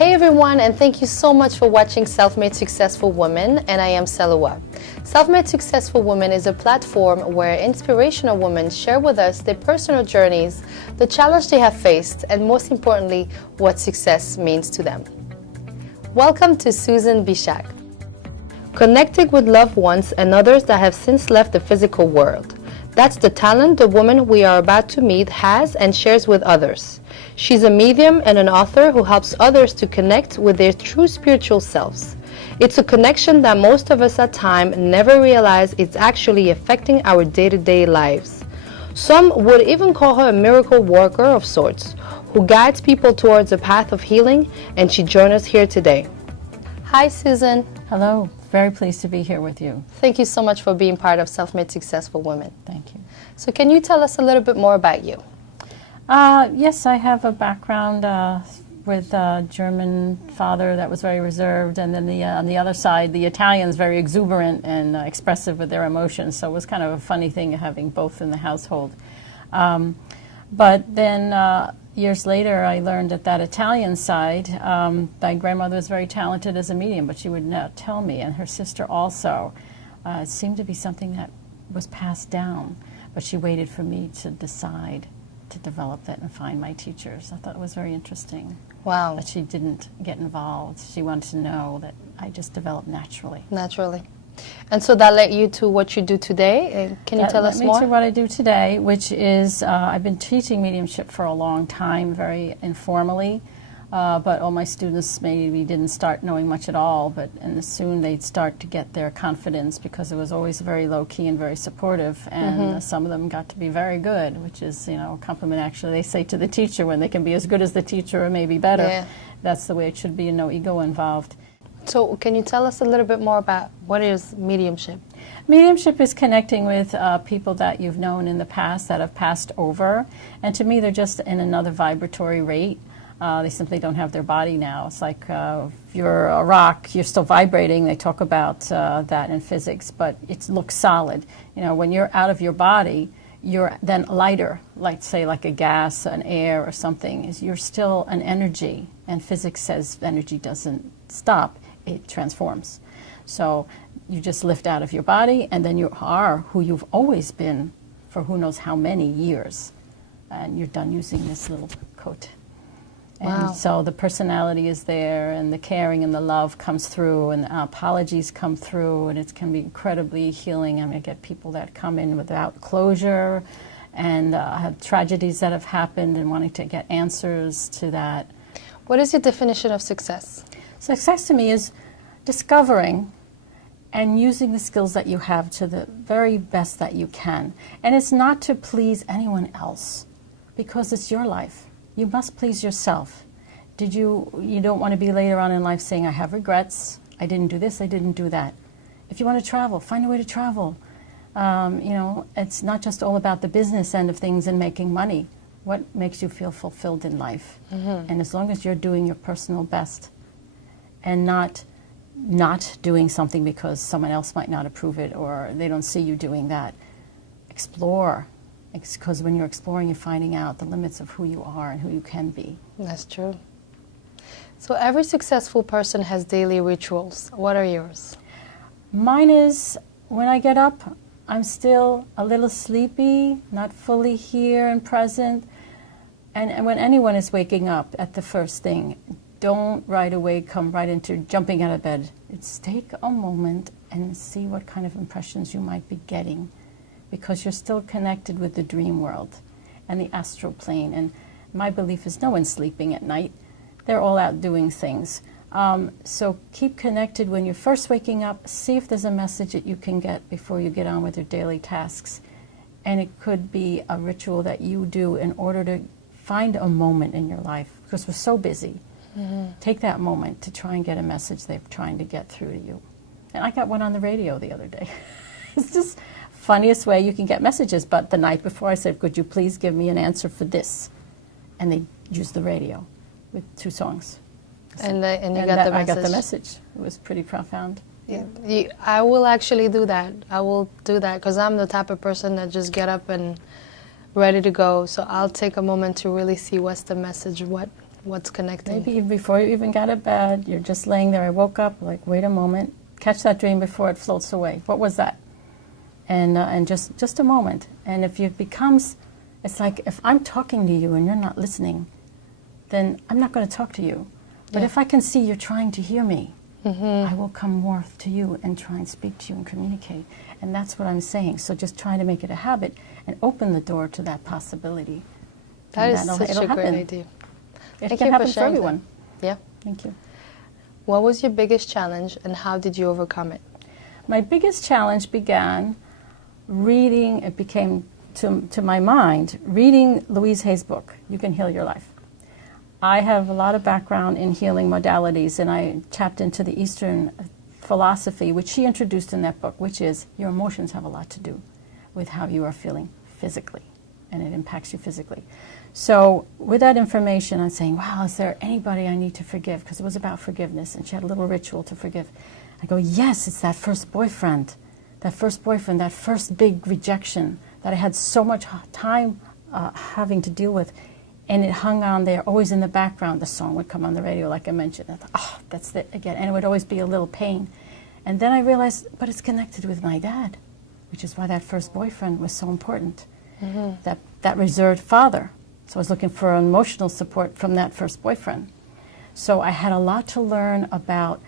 Hey everyone, and thank you so much for watching Self-Made Successful Women, and I am Saloua. Self-Made Successful Women is a platform where inspirational women share with us their personal journeys, the challenge they have faced, and most importantly, what success means to them. Welcome to Susan Bischak. Connecting with loved ones and others that have since left the physical world. That's the talent the woman we are about to meet has and shares with others. She's a medium and an author who helps others to connect with their true spiritual selves. It's a connection that most of us at times never realize it's actually affecting our day-to-day lives. Some would even call her a miracle worker of sorts, who guides people towards a path of healing, and she joins us here today. Hi, Susan. Hello. Very pleased to be here with you. Thank you so much for being part of Self-Made Successful Women. Thank you. So can you tell us a little bit more about you? Yes, I have a background with a German father that was very reserved, and then on the other side, the Italians very exuberant and expressive with their emotions. So it was kind of a funny thing having both in the household. But then years later, I learned that Italian side, my grandmother was very talented as a medium, but she would not tell me, and her sister also. It seemed to be something that was passed down, but she waited for me to decide to develop that and find my teachers. I thought it was very interesting. Wow. But she didn't get involved. She wanted to know that I just developed naturally. Naturally. And so that led you to what you do today. Can you tell us more? That led me to what I do today, which is I've been teaching mediumship for a long time, very informally. But all my students maybe didn't start knowing much at all, and soon they'd start to get their confidence because it was always very low-key and very supportive, and some of them got to be very good, which is, a compliment actually they say to the teacher when they can be as good as the teacher or maybe better. Yeah. That's the way it should be, and no ego involved. So can you tell us a little bit more about what is mediumship? Mediumship is connecting with people that you've known in the past that have passed over, and to me they're just in another vibratory rate. They simply don't have their body now. It's like if you're a rock, you're still vibrating. They talk about that in physics, but it looks solid. When you're out of your body, you're then lighter, like say like a gas, an air or something. You're still an energy, and physics says energy doesn't stop, it transforms. So you just lift out of your body, and then you are who you've always been for who knows how many years, and you're done using this little coat. Wow. And so the personality is there, and the caring and the love comes through, and the apologies come through, and it can be incredibly healing. I get people that come in without closure and have tragedies that have happened and wanting to get answers to that. What is your definition of success? Success to me is discovering and using the skills that you have to the very best that you can. And it's not to please anyone else, because it's your life. You must please yourself. You don't want to be later on in life saying, I have regrets, I didn't do this, I didn't do that. If you want to travel, find a way to travel. It's not just all about the business end of things and making money. What makes you feel fulfilled in life? And as long as you're doing your personal best and not doing something because someone else might not approve it or they don't see you doing that, explore. Because when you're exploring, you're finding out the limits of who you are and who you can be. That's true. So every successful person has daily rituals. What are yours? Mine is, when I get up, I'm still a little sleepy, not fully here and present. And when anyone is waking up at the first thing, don't right away come right into jumping out of bed. It's take a moment and see what kind of impressions you might be getting, because you're still connected with the dream world and the astral plane. And my belief is no one's sleeping at night. They're all out doing things. So keep connected when you're first waking up. See if there's a message that you can get before you get on with your daily tasks. And it could be a ritual that you do in order to find a moment in your life, because we're so busy. Take that moment to try and get a message they're trying to get through to you. And I got one on the radio the other day. It's just funniest way you can get messages. But the night before I said, could you please give me an answer for this? And they used the radio with 2 songs. And you got the message. I got the message. It was pretty profound. Yeah. I will actually do that. I will do that because I'm the type of person that just get up and ready to go. So I'll take a moment to really see what's the message, what What's connecting? Maybe even before you even got out of bed, you're just laying there. I woke up, like, wait a moment, catch that dream before it floats away. What was that? And just a moment. And if it becomes, it's like if I'm talking to you and you're not listening, then I'm not going to talk to you. But if I can see you're trying to hear me, I will come more to you and try and speak to you and communicate. And that's what I'm saying. So just trying to make it a habit and open the door to that possibility. That is such a great idea. It can happen for everyone. Yeah. Thank you. What was your biggest challenge and how did you overcome it? My biggest challenge began reading, it became to my mind, reading Louise Hay's book, You Can Heal Your Life. I have a lot of background in healing modalities, and I tapped into the Eastern philosophy, which she introduced in that book, which is your emotions have a lot to do with how you are feeling physically, and it impacts you physically. So with that information, I'm saying, wow, is there anybody I need to forgive? Because it was about forgiveness, and she had a little ritual to forgive. I go, yes, it's that first boyfriend, that first big rejection that I had so much time having to deal with. And it hung on there, always in the background. The song would come on the radio, like I mentioned. I thought, oh, that's it again. And it would always be a little pain. And then I realized, but it's connected with my dad, which is why that first boyfriend was so important. That reserved father. So I was looking for emotional support from that first boyfriend. So I had a lot to learn about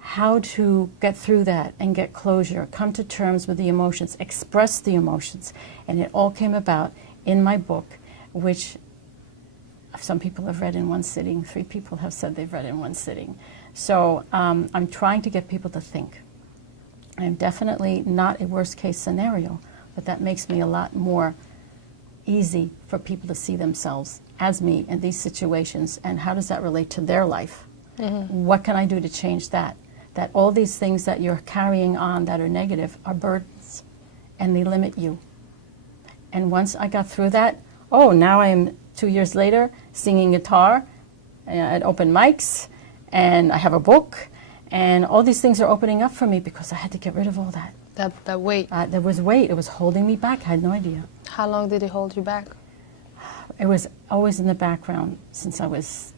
how to get through that and get closure, come to terms with the emotions, express the emotions. And it all came about in my book, which some people have read in one sitting. 3 people have said they've read in one sitting. So I'm trying to get people to think. I'm definitely not a worst-case scenario, but that makes me a lot more easy for people to see themselves as me in these situations, and how does that relate to their life? What can I do to change that? That all these things that you're carrying on that are negative are burdens, and they limit you. And once I got through that, oh, now I'm 2 years later singing guitar at open mics, and I have a book, and all these things are opening up for me because I had to get rid of all that. That weight. There was weight. It was holding me back. I had no idea. How long did it hold you back? It was always in the background since I was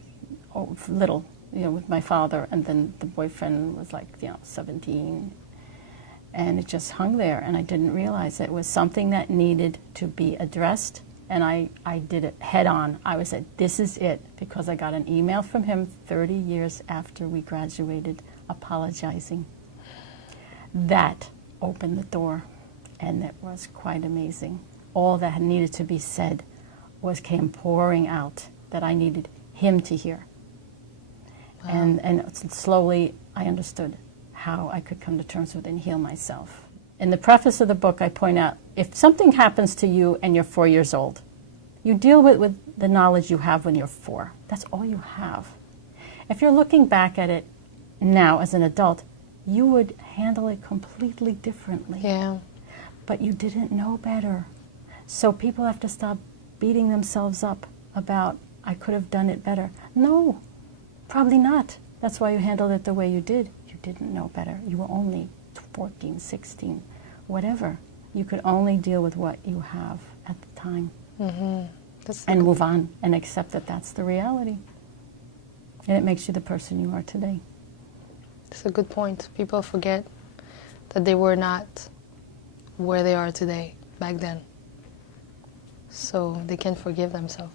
little, with my father, and then the boyfriend was like, 17, and it just hung there, and I didn't realize it was something that needed to be addressed, and I did it head on. I said, this is it, because I got an email from him 30 years after we graduated apologizing. That opened the door, and it was quite amazing. All that needed to be said came pouring out that I needed him to hear. Wow. And slowly I understood how I could come to terms with it and heal myself. In the preface of the book, I point out, if something happens to you and you're 4 years old, you deal with the knowledge you have when you're 4. That's all you have. If you're looking back at it now as an adult, you would handle it completely differently. Yeah. But you didn't know better. So people have to stop beating themselves up about, I could have done it better. No, probably not. That's why you handled it the way you did. You didn't know better. You were only 14, 16, whatever. You could only deal with what you have at the time. And move on and accept that that's the reality. And it makes you the person you are today. That's a good point. People forget that they were not where they are today, back then. So they can forgive themselves.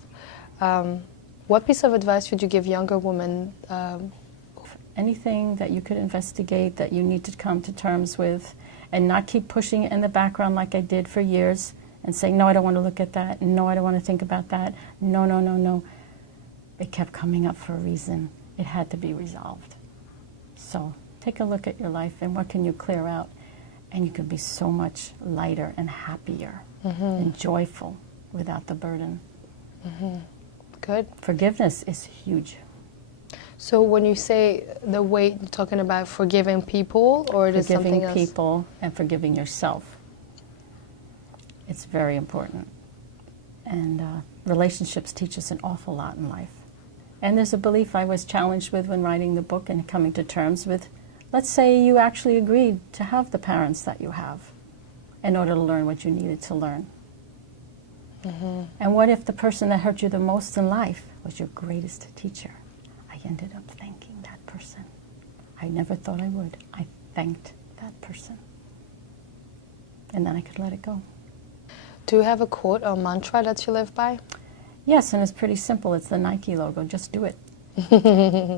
What piece of advice would you give younger women? Anything that you could investigate that you need to come to terms with, and not keep pushing it in the background like I did for years and saying, no, I don't want to look at that. No, I don't want to think about that. No, no, no, no. It kept coming up for a reason. It had to be resolved. So take a look at your life and what can you clear out, and you can be so much lighter and happier and joyful without the burden. Good. Forgiveness is huge. So when you say the weight, you're talking about forgiving people, or it is something else? Forgiving people and forgiving yourself. It's very important. And relationships teach us an awful lot in life. And there's a belief I was challenged with when writing the book and coming to terms with, let's say you actually agreed to have the parents that you have in order to learn what you needed to learn. And what if the person that hurt you the most in life was your greatest teacher? I ended up thanking that person. I never thought I would. I thanked that person. And then I could let it go. Do you have a quote or mantra that you live by? Yes, and it's pretty simple. It's the Nike logo. Just do it.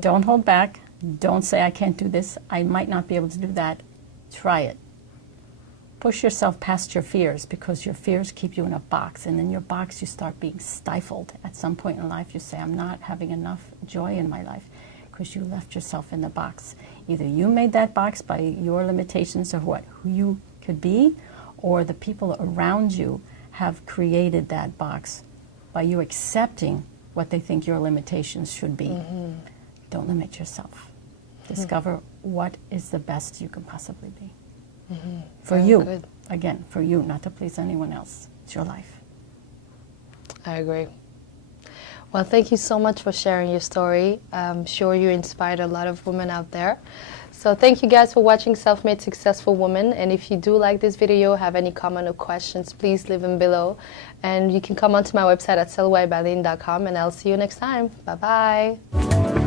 Don't hold back. Don't say, I can't do this. I might not be able to do that. Try it. Push yourself past your fears, because your fears keep you in a box. And in your box, you start being stifled. At some point in life, you say, I'm not having enough joy in my life, because you left yourself in the box. Either you made that box by your limitations of who you could be, or the people around you have created that box by you accepting what they think your limitations should be. Don't limit yourself. Discover what is the best you can possibly be. For Very you. good. Again, for you, not to please anyone else. It's your life. I agree. Well, thank you so much for sharing your story. I'm sure you inspired a lot of women out there. So thank you guys for watching Self-Made Successful Woman. And if you do like this video, have any comment or questions, please leave them below. And you can come onto my website at salouaibaline.com, and I'll see you next time. Bye-bye.